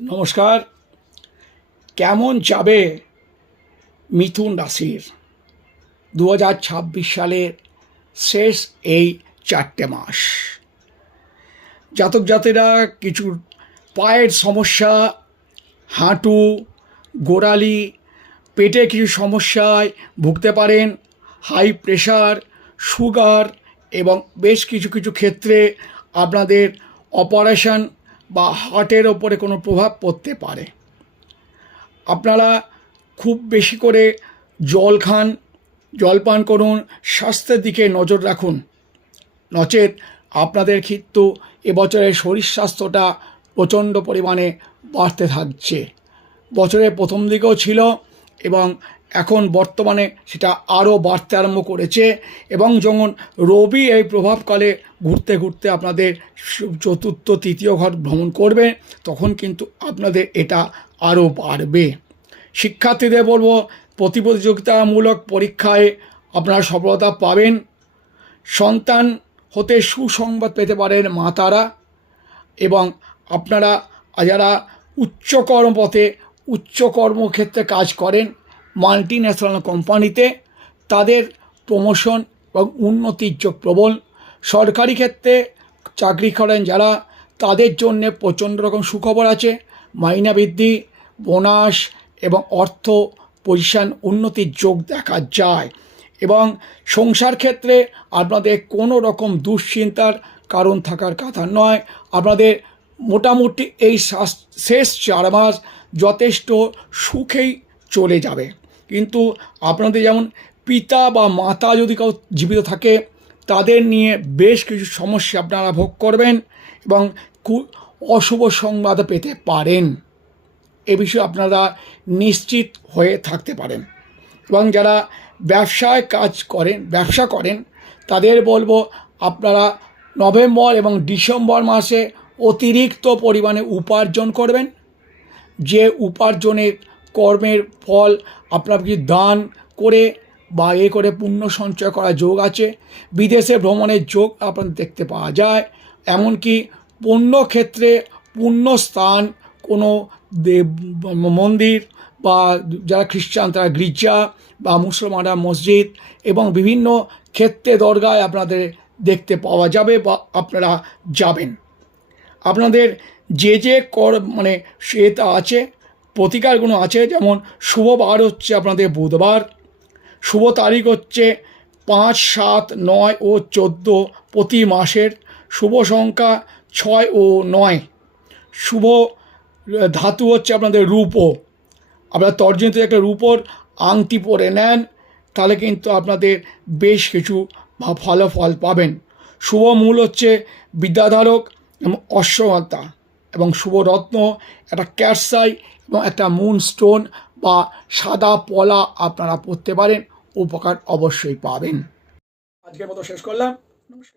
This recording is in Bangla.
নমস্কার। কেমন যাবে মিথুন রাশির 2026 সালের শেষ এই 4টে মাস? জাতক জাতিরা কিছু পায়ের সমস্যা, হাঁটু, গোড়ালি, পেটে কিছু সমস্যায় ভুগতে পারেন। হাই প্রেশার, সুগার এবং বেশ কিছু কিছু ক্ষেত্রে আপনাদের অপারেশন বা হার্টের ওপরে কোনো প্রভাব পড়তে পারে। আপনারা খুব বেশি করে জল খান, জল পান করুন, স্বাস্থ্যের দিকে নজর রাখুন, নচেত আপনাদের কিন্তু এবছরের শরীর স্বাস্থ্যটা প্রচণ্ড পরিমাণে বাড়তে থাকছে। বছরের প্রথম দিকেও ছিল এবং এখন বর্তমানে সেটা আরও বাড়তে আরম্ভ করেছে। এবং যখন রবি এই প্রভাবকালে ঘুরতে ঘুরতে আপনাদের চতুর্থ তৃতীয় ঘর ভ্রমণ করবে, তখন কিন্তু আপনাদের এটা আরও বাড়বে। শিক্ষার্থীদের বলবো, প্রতিযোগিতামূলক পরীক্ষায় আপনারা সফলতা পাবেন। সন্তান হতে সুসংবাদ পেতে পারেন মা তারা। এবং আপনারা যারা উচ্চ কর্মপথে উচ্চ কর্মক্ষেত্রে কাজ করেন, মাল্টি ন্যাশনাল কোম্পানিতে, তাদের প্রমোশন এবং উন্নতির যোগ প্রবল। সরকারি ক্ষেত্রে চাকরি করেন যারা, তাদের জন্যে প্রচণ্ড রকম সুখবর আছে। মাইনে বৃদ্ধি, বোনাস এবং অর্থ পজিশন উন্নতির যোগ দেখা যায়। এবং সংসার ক্ষেত্রে আপনাদের কোনো রকম দুশ্চিন্তার কারণ থাকার কথা নয়। আপনাদের মোটামুটি এই শেষ 4 মাস যথেষ্ট সুখেই চলে যাবে। কিন্তু আপনাদের যেমন পিতা বা মাতা যদি কেউ জীবিত থাকে, তাদের নিয়ে বেশ কিছু সমস্যা আপনারা ভোগ করবেন এবং খুব অশুভ সংবাদ পেতে পারেন। এ বিষয়ে আপনারা নিশ্চিত হয়ে থাকতে পারেন। এবং যারা ব্যবসা করেন তাদের বলবো, আপনারা নভেম্বর এবং ডিসেম্বর মাসে অতিরিক্ত পরিমাণে উপার্জন করবেন। যে উপার্জনের কর্মের ফল আপনার কি দান করে বা করে পুণ্য সঞ্চয় করার যোগ আছে। বিদেশে ভ্রমণের যোগ আপনার দেখতে পাওয়া যায়। এমনকি পুণ্যক্ষেত্রে পুণ্যস্থান, কোনো দেব মন্দির, বা যারা খ্রিস্টান তারা গির্জা, বা মুসলমানরা মসজিদ, এবং বিভিন্ন ক্ষেত্রে দরগায় আপনাদের দেখতে পাওয়া যাবে বা আপনারা যাবেন। আপনাদের যে সেটা আছে, প্রতিকারগুলো আছে। যেমন শুভ বার হচ্ছে আপনাদের বুধবার, শুভ তারিখ হচ্ছে 5, 7, 9 ও 14 প্রতি মাসের, শুভ সংখ্যা 6 ও 9, শুভ ধাতু হচ্ছে আপনাদের রূপো। আপনারা তর্জনীতে একটা রূপোর আংটি পরে নেন, তাহলে কিন্তু আপনাদের বেশ কিছু ভালো ফল পাবেন। শুভ মূল হচ্ছে বিদ্যাধারক এবং অশ্বগন্ধা, এবং শুভ রত্ন একটা ক্যাটসাই এবং একটা মুনস্টোন বা সাদা পলা আপনারা পরতে পারেন, উপকার অবশ্যই পাবেন। আজকের মতো শেষ করলাম। নমস্কার।